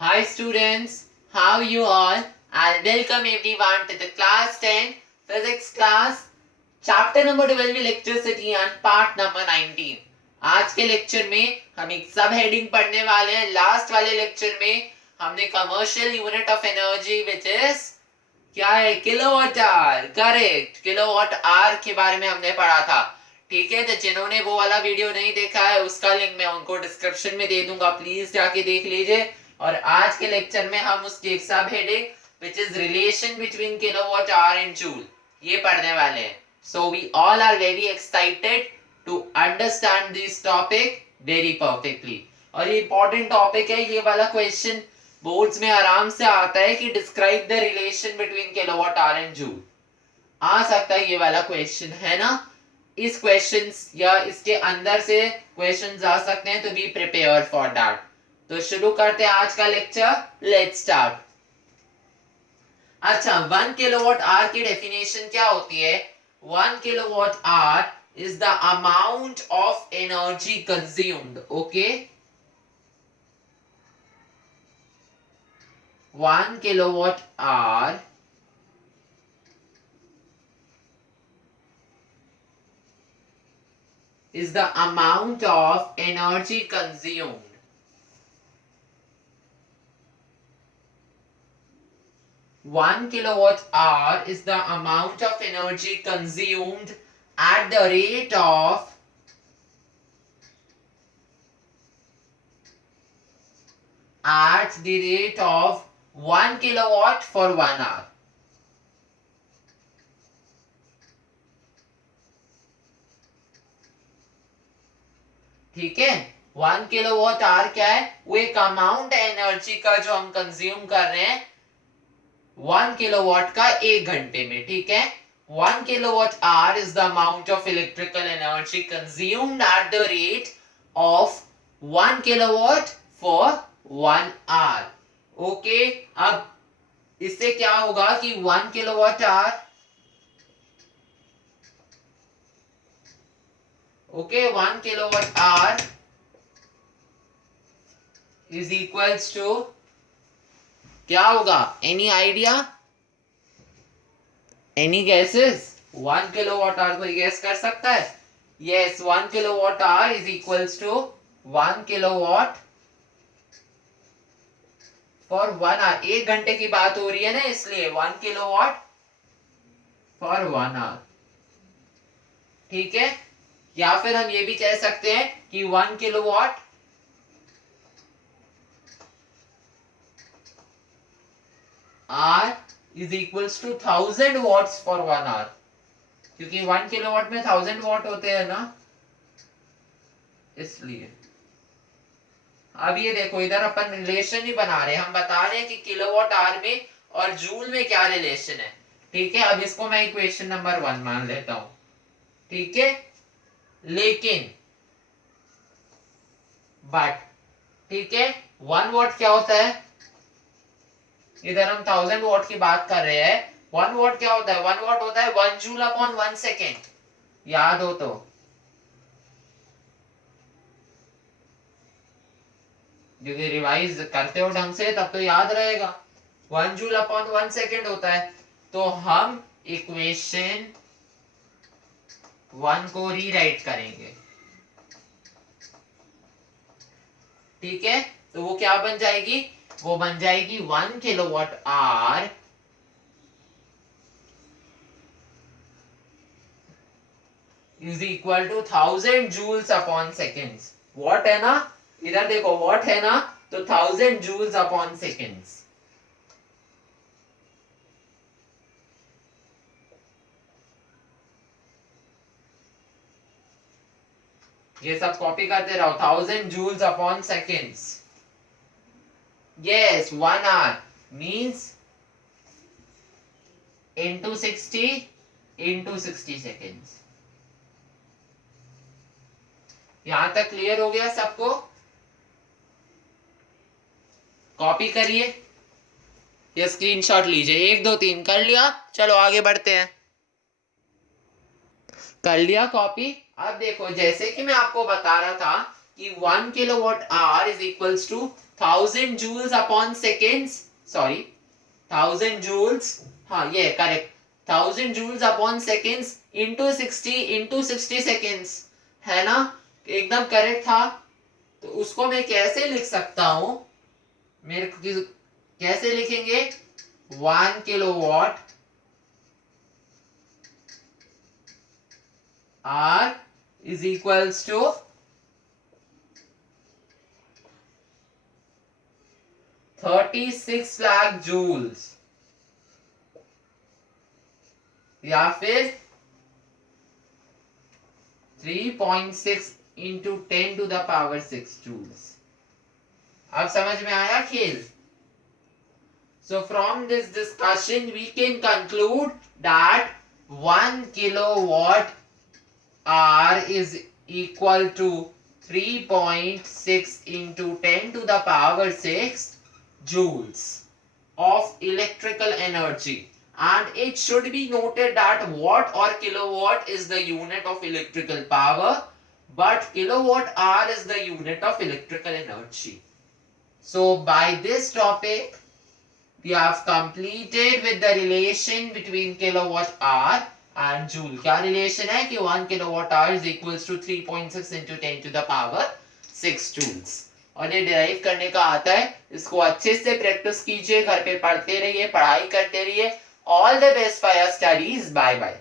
Hi students, how you all? And welcome everyone to the class 10 physics class chapter number 12 electricity and part number 19. आज के lecture में हम एक सब heading पढ़ने वाले हैं. लास्ट वाले लेक्चर में हमने commercial unit of energy which is क्या है kilowatt hour. Correct, kilowatt hour के बारे में हमने पढ़ा था. ठीक है, तो जिन्होंने वो वाला वीडियो नहीं देखा है उसका लिंक मैं उनको डिस्क्रिप्शन में दे दूंगा, प्लीज जाके देख लीजिए. और आज के लेक्चर में हम उसकी एक सब heading which is relation between kilowatt hour and joule ये पढ़ने वाले हैं. So we all are very excited to understand this topic very perfectly. और ये इंपॉर्टेंट टॉपिक है. ये वाला क्वेश्चन बोर्ड्स में आराम से आता है कि describe the relation between kilowatt hour and joule. आ सकता है ये वाला क्वेश्चन, है ना. इस क्वेश्चन या इसके अंदर से क्वेश्चन आ सकते हैं, तो बी प्रिपेयर फॉर दैट. तो शुरू करते हैं आज का लेक्चर. Let's start. अच्छा, 1 किलोवाट आवर की डेफिनेशन क्या होती है? 1 kilowatt our is the amount of energy consumed. Okay, 1 kilowatt hour is the amount of energy consumed. One kilowatt hour is the amount of energy consumed at the rate of 1 kilowatt for 1 hour. ठीक है, 1 kilowatt our क्या है? वो एक amount है energy का जो हम कंज्यूम कर रहे हैं 1 किलोवाट का 1 घंटे में. ठीक है, 1 kilowatt hour is the amount of electrical energy consumed at the rate of 1 kilowatt for 1 hour. Okay, अब इससे क्या होगा कि 1 kilowatt hour, okay, 1 kilowatt hour is equals to क्या होगा? Any idea, any guesses? 1 kilowatt hour कोई guess कर सकता है? Yes, 1 kilowatt hour is equals to 1 kilowatt for 1 hour. 1 घंटे की बात हो रही है ना, इसलिए 1 किलोवाट फॉर 1 आवर. ठीक है, या फिर हम ये भी कह सकते हैं कि 1 kilowatt hour is equals to 1000 watts for 1 hour, क्योंकि 1 किलोवाट में 1000 वॉट होते हैं ना, इसलिए. अब ये देखो, इधर अपन रिलेशन ही बना रहे हैं. हम बता रहे हैं कि किलोवाट आवर में और जूल में क्या रिलेशन है. ठीक है, अब इसको मैं इक्वेशन नंबर 1 मान लेता हूं. ठीक है, लेकिन बट, ठीक है, 1 वॉट क्या होता है? इधर हम 1000 वॉट की बात कर रहे हैं. 1 वॉट क्या होता है? 1 वॉट होता है 1 जूल अपॉन 1 सेकेंड. याद हो तो, यदि रिवाइज करते हो ढंग से तब तो याद रहेगा. 1 जूल अपॉन 1 सेकेंड होता है. तो हम इक्वेशन 1 को रीराइट करेंगे. ठीक है, तो वो क्या बन जाएगी? वो बन जाएगी 1 kilowatt hour is equal to 1000 joules upon seconds. Watt है ना, इधर देखो वॉट है ना, तो 1000 जूल्स अपॉन सेकेंड्स. ये सब कॉपी करते रहो. 1000 joules upon seconds. Yes, 1 hour means into 60 into 60 seconds. यहां तक क्लियर हो गया सबको? कॉपी करिए या स्क्रीनशॉट लीजिए. 1 2 3 कर लिया? चलो आगे बढ़ते हैं. कर लिया कॉपी? अब देखो, जैसे कि मैं आपको बता रहा था कि 1 kilowatt hour is equals to 1000 joules upon seconds, sorry 1000 joules, हाँ ये correct, 1000 joules upon seconds into 60 seconds, है ना, एकदम करेक्ट था। तो उसको मैं कैसे लिख सकता हूं, मेरे को कैसे लिखेंगे, 1 kilowatt R is equals to 36 lakh joules, या फिर 3.6 into 10 to the power 6 joules। अब समझ में आया खेल? So from this discussion we can conclude that 1 kilowatt R is equal to 3.6 into 10 to the power 6 joules of electrical energy, and it should be noted that watt or kilowatt is the unit of electrical power, but kilowatt hour is the unit of electrical energy. So by this topic we have completed with the relation between kilowatt hour and joule। क्या relation है कि 1 kilowatt hour is equals to 3.6 into 10 to the power 6 joules। और ये derive करने का आता है, इसको अच्छे से प्रैक्टिस कीजिए, घर पे पढ़ते रहिए, पढ़ाई करते रहिए। All the best for your studies, bye bye.